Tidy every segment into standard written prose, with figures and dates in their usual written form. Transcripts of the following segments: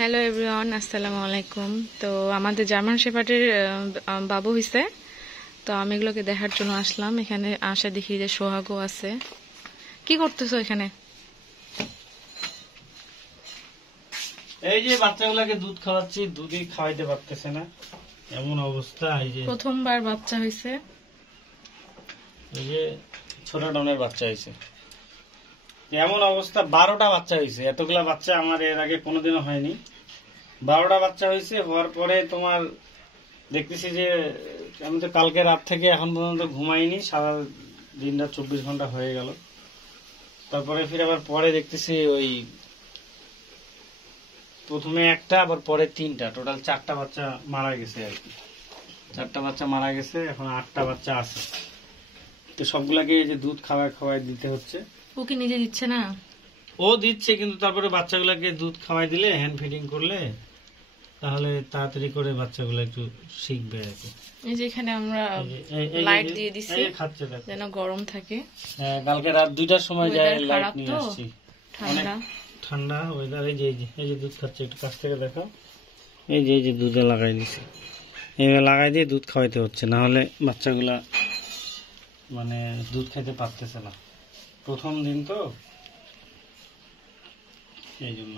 Hello everyone, আসসালামু আলাইকুম। তো আমাদের জার্মান শেপার্ডের বাবু হইছে, তো আমি এগুলোকে দেখার জন্য আসলাম। এখানে আসা দেখি যে সোহাগও আছে। কি করতেছো এখানে? এই যে বাচ্চাগুলোকে দুধ খাওয়াচ্ছি, দুধই খাওয়াইতে পারতেছে না, এমন অবস্থা। এই যে প্রথমবার বাচ্চা হইছে, এই যে ছোট ডনের বাচ্চা হয়েছে, এমন অবস্থা। 12টা বাচ্চা হয়েছে। এতগুলা বাচ্চা আমার এর আগে কোনোদিনও হয়নি। 12টা বাচ্চা হয়েছে। হওয়ার পরে তোমার দেখতেছি যে আমি তো কালকে রাত থেকে এখন পর্যন্ত ঘুমাইনি, সারা দিনটা 24 ঘন্টা হয়ে গেল। তারপরে ফির আবার পরে দেখতেছি ওই প্রথমে একটা, আবার পরে 3টা, টোটাল 4টা বাচ্চা মারা গেছে আর কি। 4টা বাচ্চা মারা গেছে, এখন 8টা বাচ্চা আছে। তো সবগুলাকে এই যে দুধ খাওয়াই দিতে হচ্ছে। ও কি নিজে দিচ্ছে না? ও দিচ্ছে, কিন্তু তারপরে বাচ্চাগুলোকে দুধ খাওয়াই দিলে, হ্যান্ড ফিডিং করলে, তাহলে তাড়াতাড়ি করে বাচ্চাগুলো একটু শিখবে আর কি। এই যে এখানে আমরা লাইট দিয়ে দিছি খাচ্ছে যেন গরম থাকে। কালকে রাত 2টার সময় যায় লাইট নিয়ে আসছি। ঠান্ডা ঠান্ডা ওয়েদার। এই যে দুধ খাচ্ছে, একটু কাছ থেকে দেখো। এই যে দুধে লাগাই দিছি, এইভাবে লাগাই দিয়ে দুধ খাওয়াইতে হচ্ছে, না হলে বাচ্চাগুলা মানে দুধ খাইতে পারতেছে না। প্রথম দিন তো, এই জন্য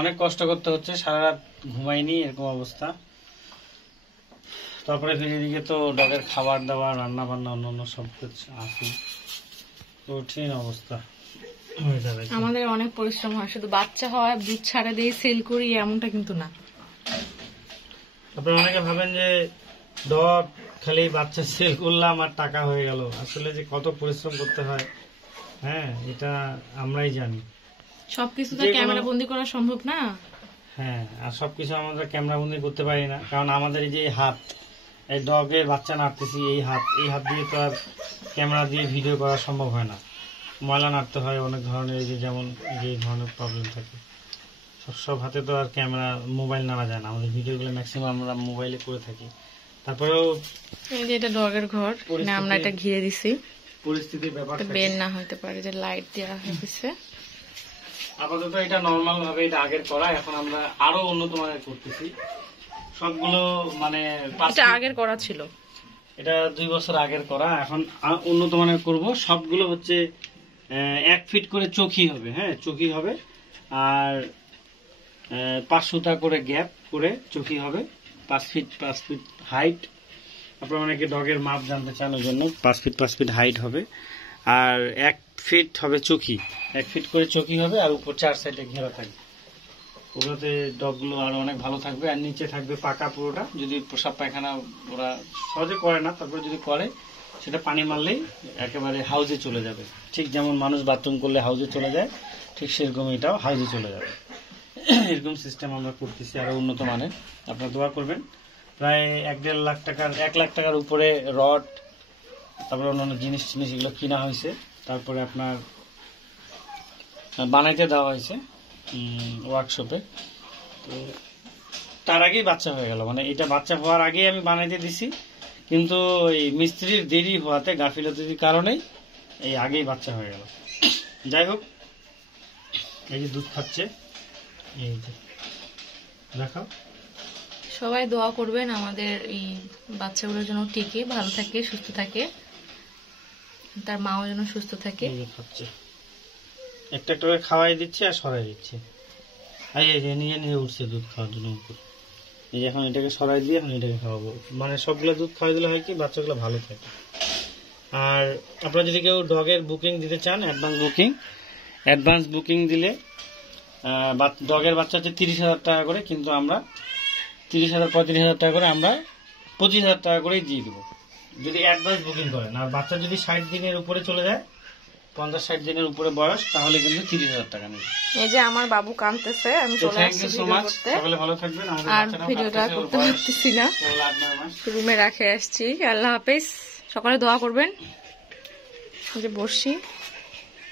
অনেক কষ্ট করতে হচ্ছে। সারা রাত ঘুমাইনি, এরকম অবস্থা। তারপরে ফিরে দিকে তো ডগের খাবার দাবার, রান্না বান্না, অন্যান্য সব কিছু আছে, কঠিন অবস্থা। আমাদের অনেক পরিশ্রম হয়, শুধু বাচ্চা হয় দুধ ছাড়া দিয়ে সেল করি এমনটা কিন্তু না। আপনারা অনেকে ভাবেন যে ডগ খালি বাচ্চা সেল করলাম আর টাকা হয়ে গেল। আসলে যে কত পরিশ্রম করতে হয়, হ্যাঁ, এটা আমরাই জানি। সবকিছু তো ক্যামেরা বন্দি করা সম্ভব না। হ্যাঁ, আর সবকিছু আমরা ক্যামেরা বন্দি করতে পারি না, কারণ আমাদের এই যে হাত, এই ডগের বাচ্চা নাড়তেছি, এই হাত দিয়ে তো আর ক্যামেরা দিয়ে ভিডিও করা সম্ভব হয় না। ময়লা নাড়তে হয় অনেক ধরনের, এই যে যেমন যে ধরনের প্রবলেম থাকে। সব হাতে তো আর ক্যামেরা, মোবাইল নাড়া যায় না। আমাদের ভিডিওগুলো ম্যাক্সিমাম আমরা মোবাইলে করে থাকি। তারপরেও এই যে এটা ডগের ঘর, আমরা এটা ঘিরে দিছি। পরিস্থিতির ব্যাপার, বের না হইতে পারে যে লাইট দেওয়া হয়েছে। আপাতত এটা নরমাল ভাবে এটা আগের করা, এখন আমরা আরো উন্নত মানের করতেছি সবগুলো। মানে এটা আগের করা ছিল, এটা 2 বছর আগের করা, এখন উন্নত মানের করব। সবগুলো হচ্ছে 1 ফিট করে চোখি হবে। হ্যাঁ, চোখি হবে, আর 5 সুতা করে গ্যাপ করে চোখি হবে। 5 ফিট হাইট। আপনারা অনেকে ডগের মাপ জানতে চান, ওই জন্য 5 ফিট হাইট হবে। আর 1 ফিট হবে চোখি, 1 ফিট করে চোখি হবে, আর উপর 4 সাইডে ঘেরা থাকবে। ওগুলোতে ডগগুলো আরো অনেক ভালো থাকবে। আর নিচে থাকবে পাকা পুরোটা। যদি প্রসাব পায়খানা ওরা সহজে করে না, তারপরে যদি করে, সেটা পানি মারলেই একেবারে হাউজে চলে যাবে। ঠিক যেমন মানুষ বাথরুম করলে হাউজে চলে যায়, ঠিক সেরকম এটাও হাউজে চলে যাবে। এরকম সিস্টেম আমরা করতেছি, আরো উন্নত মানের। আপনারা দোয়া করবেন। প্রায় 1-1.5 লাখ টাকার, 1 লাখ টাকার উপরে রড, তারপরে অন্যান্য জিনিস এগুলো কিনা হয়েছে। তারপরে আপনার বানাইতে দেওয়া হয়েছে ওয়ার্কশপে। তো তার আগেই বাচ্চা হয়ে গেল, মানে এটা বাচ্চা হওয়ার আগেই আমি বানাইতে দিছি, কিন্তু ওই মিস্ত্রির দেরি হওয়াতে, গাফিলতির কারণেই এই আগেই বাচ্চা হয়ে গেল। যাই হোক, এই যে দুধ খাচ্ছে, এই যে দেখো। সবাই দোয়া করবেন আমাদের এই বাচ্চাগুলোর জন্য টিকে ভালো থাকে, সুস্থ থাকে, তার মাও যেন সুস্থ থাকে। খাচ্ছে, একটা করে খাওয়াই দিচ্ছে আর সরাই দিচ্ছে। এই যে নিয়ে উঠছে দুধ খাওয়ার জন্য উপর। এই যে এখন এটাকে সরাই দিয়ে এখন এটাকে খাওয়াবো। মানে সবগুলো দুধ খাওয়াই দিলে হয় কি, বাচ্চাগুলো ভালো থাকে। আর আপনারা যদি কেউ ডগের বুকিং দিতে চান, অ্যাডভান্স বুকিং দিলে ডগের বাচ্চা হচ্ছে 30,000 টাকা করে, কিন্তু আমরা 35,000 টাকা করে, আমরা 25,000 টাকা করেই দিয়ে দেবো যদি অ্যাডভান্স বুকিং করেন। আর বাচ্চা যদি 60 দিনের উপরে চলে যায়, 50-60 দিনের উপরে বয়স, তাহলে কিন্তু 30,000 টাকা নেবে। এই যে আমার বাবু কাঁদতেছে, আমি চলে আসছি ভিডিও করতে। সকলে ভালো থাকবেন। আর ভিডিওটা করতে পারতেছি না, রুমে রাখে আসছি। আল্লাহ হাফেজ, সকলে দোয়া করবেন। যে বসছি।